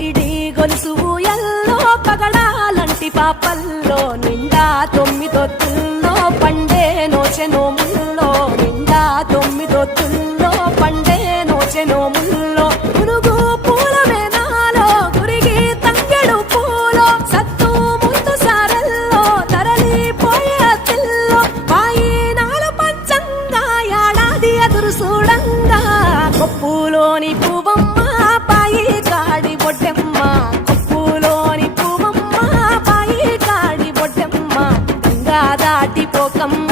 పైడి గొలుసు ఎల్లో పగడాలంటి పాపల్లో నిండా 9 ఒత్తుల్లో పండే నోచె నోముల్లో నిండా 9 ఒత్తుల్లో పండే నోచె నోముల్లో పురుగు పూల మేనాలో గురిగి తంగెడు పూలో సత్తు ముందు సారల్లో తరలిపోయే తిల్లో వాయినాల పంచంగా ఏడాది ఎదురు చూడంగా కొప్పులోని పువ్వమ్మ పాయి కాడి బొడ్డెమ్మ కొప్పులోని పువ్వమ్మ పాయి కాడి బొడ్డెమ్మ గంగా దాటిపోకమ్మ